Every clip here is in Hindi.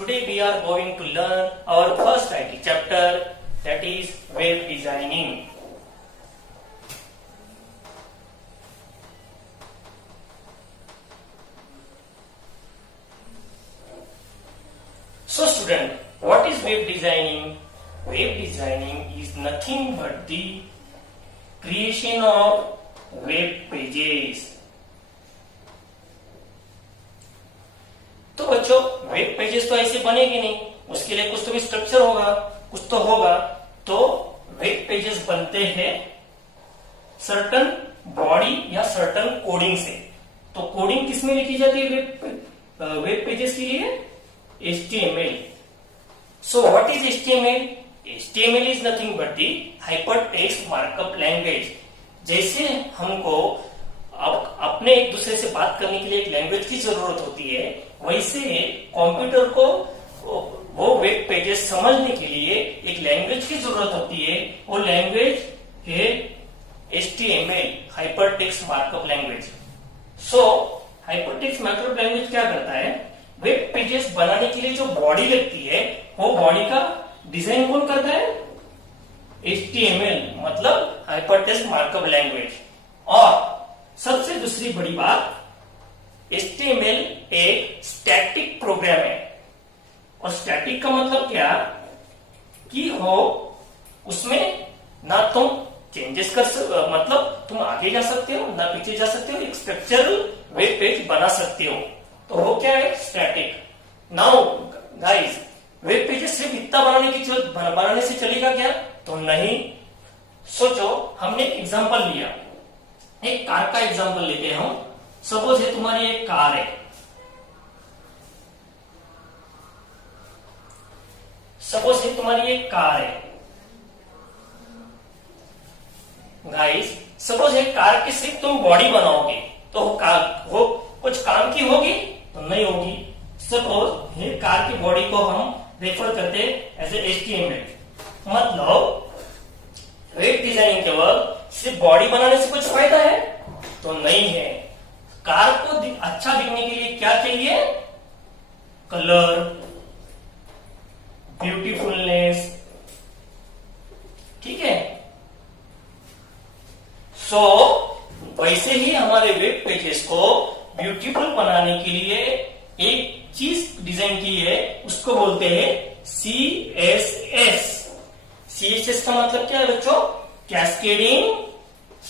Today we are going to learn our first IT chapter, that is web designing. So student, what is web designing? Web designing is nothing but the creation of web pages. तो बच्चों वेब पेजेस तो ऐसे बनेगी नहीं, उसके लिए कुछ तो भी स्ट्रक्चर होगा, कुछ तो होगा। तो वेब पेजेस बनते हैं सर्टन बॉडी या सर्टन कोडिंग से। तो कोडिंग किसमें लिखी जाती है वेब पेजेस के लिए? HTML. So what is HTML? HTML is nothing but the hypertext markup language. जैसे हमको अब अपने एक दूसरे से बात करने के लिए एक लैंग्वेज की जरूरत होती है, वैसे कंप्यूटर को वो वेब पेजेस समझने के लिए एक लैंग्वेज की जरूरत होती है। वो लैंग्वेज है HTML, हाइपरटेक्स्ट मार्कअप लैंग्वेज। सो हाइपरटेक्स्ट मार्कअप लैंग्वेज क्या करता है? वेब पेजेस बनाने के लिए जो बॉडी लगती है, वो बॉडी का डिजाइन कौन करता है? HTML, मतलब हाइपरटेक्स्ट मार्कअप लैंग्वेज। और सबसे दूसरी बड़ी बात, HTML एक स्टैटिक प्रोग्राम है। और स्टैटिक का मतलब क्या कि हो उसमें ना तुम चेंजेस कर मतलब तुम आगे जा सकते हो ना पीछे जा सकते हो, एक स्ट्रक्चरल वेब पेज बना सकते हो। तो वो क्या है? Static. Now guys, web pages सिर्फ इतना बनाने से चलेगा क्या? तो नहीं। सोचो, हमने एग्जांपल लिया, एक कार का एग्जांपल लेते हैं हम। सपोज है तुम्हारी एक कार है, सपोज है तुम्हारी एक कार है गाइस। सपोज है कार की सिर्फ तुम बॉडी बनाओगे तो वो कुछ काम की होगी? तो नहीं होगी। सपोज है कार की बॉडी को हम रेफर करते हैं एज ए HTML। मतलब वेब डिजाइनिंग के वक्त सिर्फ बॉडी बनाने से कुछ फायदा है? तो नहीं है। कार को अच्छा दिखने के लिए क्या चाहिए? कलर, ब्यूटीफुलनेस, ठीक है। सो वैसे ही हमारे वेब पेजेस को ब्यूटीफुल बनाने के लिए एक चीज डिजाइन की है, उसको बोलते हैं CSS। CSS का मतलब क्या है बच्चों? Cascading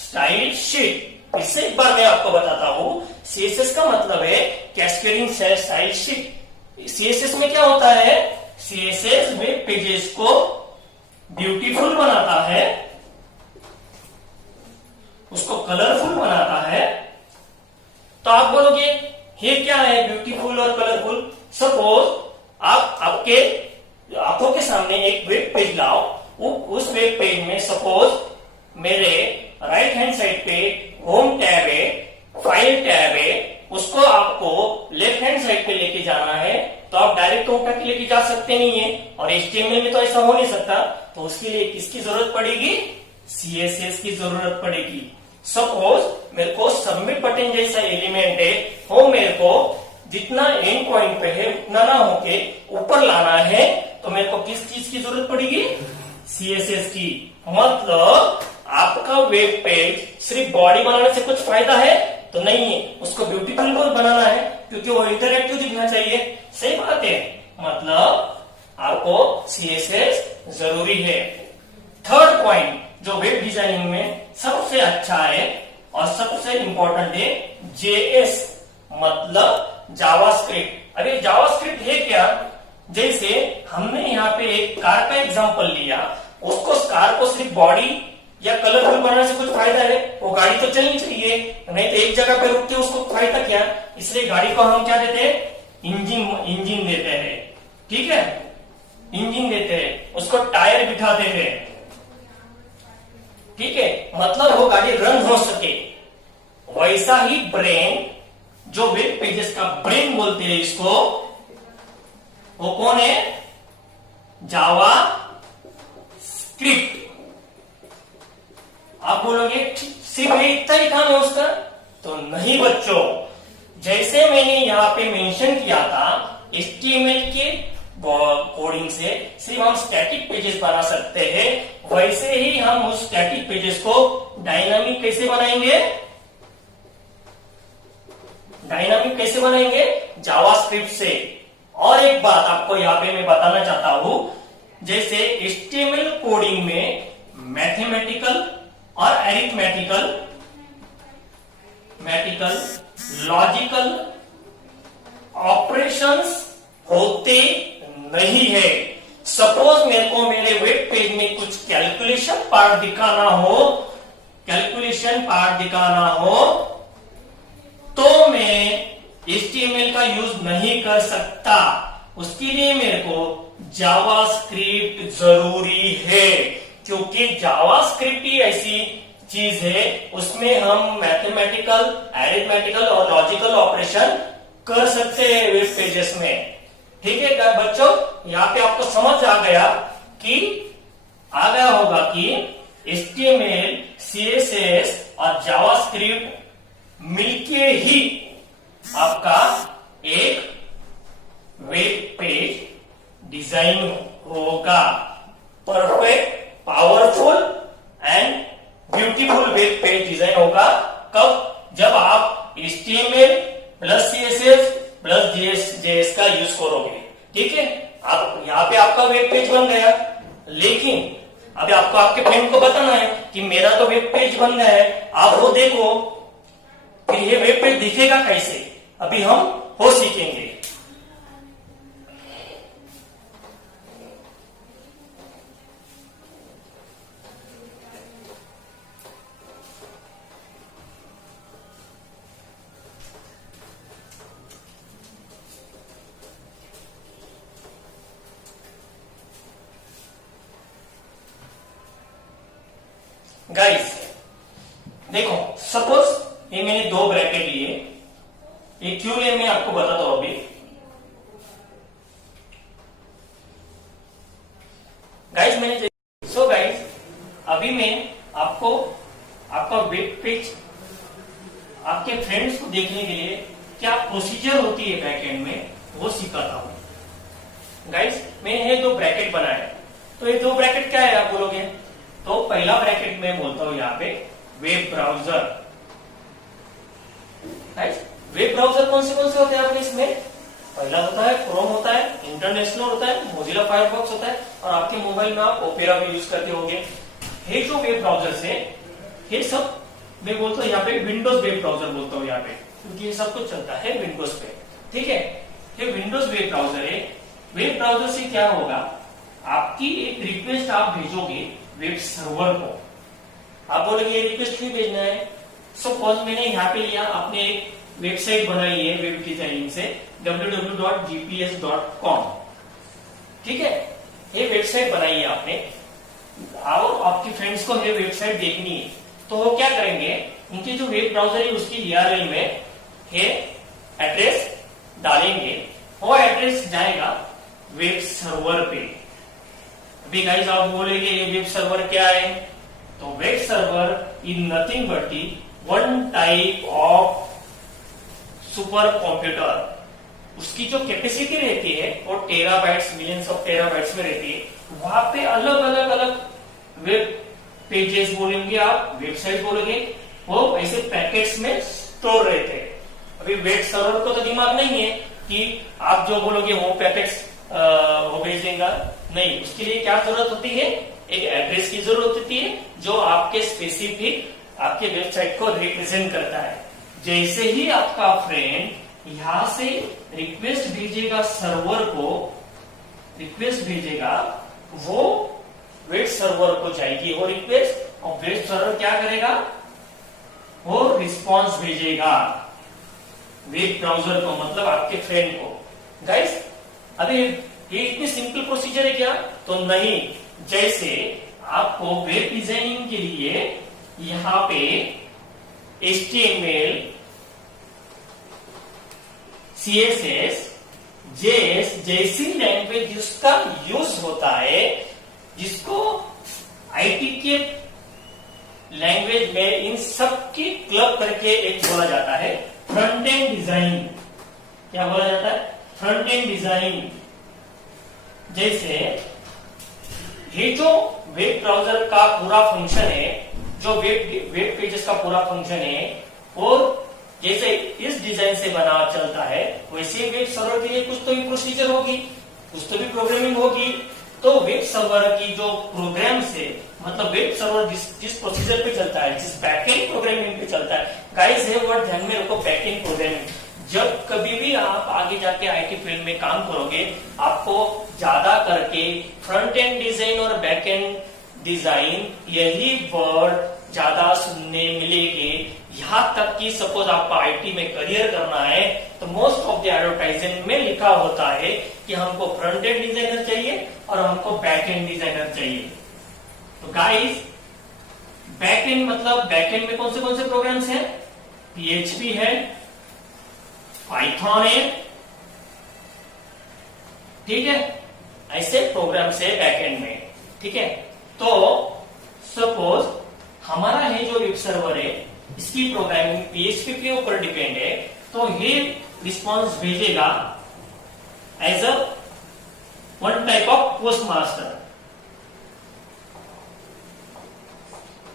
style sheet. इससे एक बार मैं आपको बताता हूं, CSS का मतलब है कैस्केडिंग स्टाइल शीट। CSS में क्या होता है? CSS वेब पेजेस को ब्यूटीफुल बनाता है, उसको कलरफुल बनाता है। तो आप बोलोगे ये क्या है ब्यूटीफुल और कलरफुल? सपोज आप आपके आंखों के सामने एक वेब पेज लाओ, उस वेब पेज में सपोज मेरे राइट हैंड साइड पे होम टैब है, फाइल टैब है, उसको आपको लेफ्ट हैंड साइड पे लेके जाना है। तो आप डायरेक्ट उठा के लेके जा सकते नहीं है, और HTML में तो ऐसा हो नहीं सकता। तो उसके लिए किसकी जरूरत पड़ेगी? CSS की जरूरत पड़ेगी। सपोज मेरे को सबमिट बटन जैसा एलिमेंट है, वो मेरे को जितना एंड पॉइंट पे है उतना ना होके ऊपर लाना है, तो मेरे को किस चीज की जरूरत पड़ेगी? CSS की। मतलब आपका वेब पेज सिर्फ बॉडी बनाने से कुछ फायदा है? तो नहीं है। उसको ब्यूटीफुल बनाना है क्योंकि वो इंटरैक्टिव दिखना चाहिए। सही बात है। मतलब आपको CSS जरूरी है। थर्ड पॉइंट जो वेब डिजाइनिंग में सबसे अच्छा है और सबसे इंपॉर्टेंट है, JS, मतलब जावास्क्रिप्ट। अरे जावास्क्रिप्ट है क्या? जैसे हमने यहाँ पे एक कार का एग्जांपल लिया, उसको कार को सिर्फ बॉडी या कलरफुल बनाने से कुछ फायदा है? वो गाड़ी तो चलनी चाहिए, नहीं तो एक जगह पे रुक के उसको फायदा क्या? इसलिए गाड़ी को हम क्या देते हैं? इंजन देते हैं, ठीक है, इंजन देते हैं, उसको टायर बिठाते हैं, ठीक है, मतलब वो गाड़ी रन हो सके। वैसा ही ब्रेन, जो वेब पेजेस का ब्रेन बोलते हैं इसको, वो कौन है? जावा स्क्रिप्ट। आप बोलोगे सिर्फ इतना ही काम है उसका? तो नहीं बच्चों, जैसे मैंने यहाँ पे मेंशन किया था, HTML के कोडिंग से सिर्फ हम स्टैटिक पेजेस बना सकते हैं, वैसे ही हम उस स्टैटिक पेजेस को डायनामिक कैसे बनाएंगे? डायनामिक कैसे बनाएंगे? जावास्क्रिप्ट से। और एक बात आपको यहाँ पे मैं बताना चाहता हूं, जैसे HTML कोडिंग में मैथमेटिकल और अरिथमेटिकल, लॉजिकल ऑपरेशंस होते नहीं है। सपोज मेरे को मेरे वेब पेज में कुछ कैलकुलेशन पार्ट दिखाना हो तो मैं HTML का यूज नहीं कर सकता। उसके लिए मेरे को जावास्क्रिप्ट जरूरी है, क्योंकि जावास्क्रिप्ट ही ऐसी चीज है उसमें हम मैथमेटिकल, अरिथमेटिकल और लॉजिकल ऑपरेशन कर सकते हैं वेब पेजेस में। ठीक है क्या बच्चों? यहाँ पे आपको समझ आ गया होगा कि HTML, CSS और जावास्क्रिप्ट मिलके ही आपका एक वेब पेज डिजाइन होगा। Perfect, powerful and beautiful web page design होगा। कब? जब आप HTML plus CSS plus JS का यूज करोगे। ठीक है, आप यहाँ पे आपका वेब पेज बन गया, लेकिन अभी आपको आपके फ्रेंड को बताना है कि मेरा तो वेब पेज बन गया है, आप वो देखो। फिर ये वेब पेज दिखेगा कैसे, अभी हम वो सीखेंगे। गाइस देखो, सपोज ये मैंने दो ब्रैकेट लिए, ये क्यों लिए मैं आपको बताता हूं अभी। गाइस अभी मैं आपको आपका वेब पेज आपके फ्रेंड्स को देखने के लिए क्या प्रोसीजर होती है बैकएंड में, वो सिखाता हूं। गाइस मैंने ये दो ब्रैकेट बनाए, तो ये दो ब्रैकेट क्या है आप बोलोगे? तो पहला ब्रैकेट मैं बोलता हूं यहाँ पे वेब ब्राउजर। वेब ब्राउजर कौन से होते हैं अपने इसमें? पहला होता है क्रोम, होता है इंटरनेशनल, होता है मोजिला फायरफॉक्स होता है, और आपके मोबाइल में आप ओपेरा भी यूज करते होंगे। ये जो वेब ब्राउजर है ये सब मैं बोलता हूँ यहाँ पे विंडोज वेब ब्राउजर बोलता हूँ यहाँ पे, क्योंकि ये सब कुछ चलता है विंडोज पे। ठीक है, ये विंडोज वेब ब्राउजर है। वेब ब्राउजर से क्या होगा, आपकी एक रिक्वेस्ट आप भेजोगे वेब सर्वर को। आप बोलोगे ये रिक्वेस्ट क्यों भेजना है? सपोज मैंने यहाँ पे लिया, आपने एक वेबसाइट बनाई है वेब डिजाइनिंग से www.gps.com। ठीक है, ये वेबसाइट बनाई है आपने, और आपके फ्रेंड्स को ये वेबसाइट देखनी है, तो वो क्या करेंगे, उनकी जो वेब ब्राउजर है उसकी URL में ये एड्रेस डालेंगे, वो एड्रेस जाएगा वेब सर्वर पे। अभी गाइस आप बोलेंगे ये वेब सर्वर क्या है? तो web server is nothing but the one type of super computer. उसकी जो कैपेसिटी रहती है वो टेराबाइट्स, मिलियंस ऑफ टेराबाइट्स में रहती है। वहां पे अलग अलग वेब पेजेस बोलेंगे आप, वेबसाइट बोलेंगे, वो ऐसे पैकेट्स में स्टोर रहते हैं। अभी वेब सर्वर को तो दिमाग नहीं है कि आप जो बोलोगे वो पैकेट्स वो भेज देगा, नहीं। उसके लिए क्या जरूरत होती है? एक एड्रेस की जरूरत होती है जो आपके स्पेसिफिक आपके वेबसाइट को रिप्रेजेंट करता है। जैसे ही आपका फ्रेंड यहां से रिक्वेस्ट भेजेगा सर्वर को, रिक्वेस्ट भेजेगा, वो वेब सर्वर को जाएगी वो रिक्वेस्ट, और वेब सर्वर क्या करेगा, वो रिस्पॉन्स भेजेगा वेब ब्राउजर को, मतलब आपके फ्रेंड को। गाइस अभी ये इतनी सिंपल प्रोसीजर है क्या? तो नहीं। जैसे आपको वेब डिजाइनिंग के लिए यहां पे HTML, CSS, JS जैसी लैंग्वेज जिसका यूज होता है, जिसको IT के लैंग्वेज में इन सब की क्लब करके एक बोला जाता है फ्रंट एंड डिजाइन। क्या बोला जाता है? Front end design. जैसे ये जो वेब ब्राउजर का पूरा फंक्शन है, जो वेब पेजेस का पूरा फंक्शन है, और जैसे इस डिजाइन से बना चलता है, वैसे वेब सर्वर के लिए कुछ तो भी प्रोसीजर होगी, कुछ तो भी प्रोग्रामिंग होगी। तो वेब सर्वर की जो प्रोग्राम से, मतलब वेब सर्वर जिस प्रोसीजर पे चलता है, जिस बैकएंड प्रोग्रामिंग पे चलता है, गाइस ये वर्ड ध्यान में रखो, बैकएंड प्रोग्रामिंग। जब कभी भी आप आगे जाके आईटी फील्ड में काम करोगे, आपको ज्यादा करके फ्रंट एंड डिजाइन और बैक एंड डिजाइन यही वर्ड ज्यादा सुनने मिलेंगे। यहाँ तक कि सपोज आपको आईटी में करियर करना है तो मोस्ट ऑफ द एडवर्टाइजमेंट में लिखा होता है कि हमको फ्रंट एंड डिजाइनर चाहिए और हमको बैक एंड डिजाइनर चाहिए। तो गाइस बैक एंड मतलब बैक एंड में कौन से प्रोग्राम्स हैं? PHP है, पाइथन है, ठीक है, ऐसे प्रोग्राम से बैकएंड में, ठीक है। तो सपोज हमारा है जो वेब सर्वर है, इसकी प्रोग्रामिंग PHP के ऊपर डिपेंड है, तो ये रिस्पॉन्स भेजेगा as a one type of post master.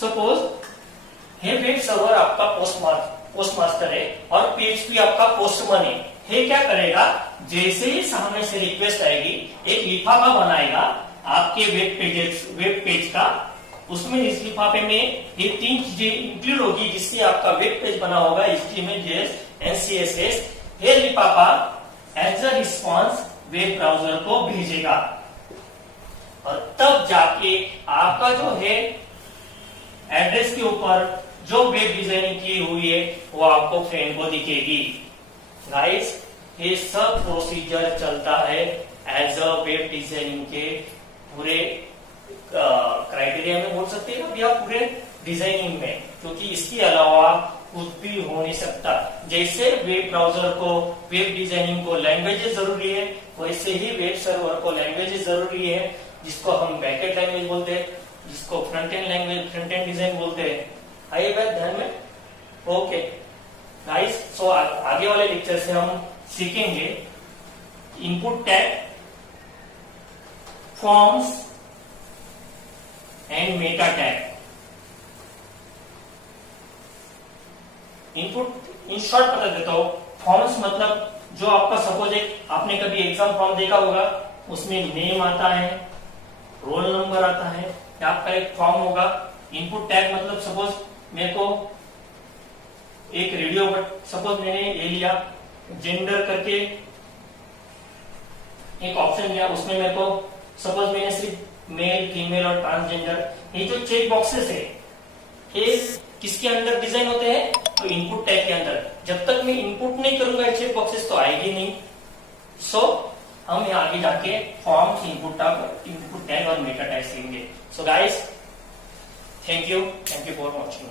Suppose ये वेब सर्वर आपका पोस्ट मास्टर है और PHP आपका पोस्टमैन है। ये क्या करेगा, जैसे ही सामने से रिक्वेस्ट आएगी, एक लिफाफा बनाएगा आपके वेब पेज का। उसमें इस लिफाफे में ये 3 चीजें इंक्लूड होगी जिससे आपका वेब पेज बना होगा, HTML, JS एंड CSS। ये लिफाफा as a response web browser को भेजेगा और तब जाके आपका जो है एड्रेस के ऊपर जो वेब डिजाइनिंग की हुई है वो आपको फ्रेंड को दिखेगी। गाइस ये सब प्रोसीजर चलता है एज अ वेब डिजाइनिंग के पूरे क्राइटेरिया में, बोल सकते हैं या पूरे डिजाइनिंग में, क्योंकि इसके अलावा कुछ भी हो नहीं सकता। जैसे वेब ब्राउजर को, वेब डिजाइनिंग को लैंग्वेजेस जरूरी है, वैसे ही वेब सर्वर को लैंग्वेजेस जरूरी है, जिसको हम बैकएंड लैंग्वेज बोलते हैं, जिसको front end language, front end design बोलते हैं। आइए बात ध्यान में। ओके गाइस, सो आगे वाले लेक्चर से हम सीखेंगे input tag, forms and Meta tag. Input in short बता देता हूं। फॉर्म्स मतलब जो आपका सपोज एक आपने कभी एग्जाम फॉर्म देखा होगा, उसमें नेम आता है, रोल नंबर आता है, आपका एक फॉर्म होगा। इनपुट टैग मतलब सपोज मेरे को एक रेडियो बट सपोज मैंने ये लिया जेंडर करके एक ऑप्शन लिया, उसमें मेरे को सपोज मैंने सिर्फ मेल, फीमेल और ट्रांसजेंडर, ये जो चेक बॉक्सेस है ये किसके अंदर डिजाइन होते हैं? तो इनपुट टैग के अंदर। जब तक मैं इनपुट नहीं करूंगा चेक बॉक्सेस तो आएगी नहीं। सो हम यहाँ आगे जाके फॉर्म, इनपुट टैग और मेटा टैग सीखेंगे। So guys, thank you for watching.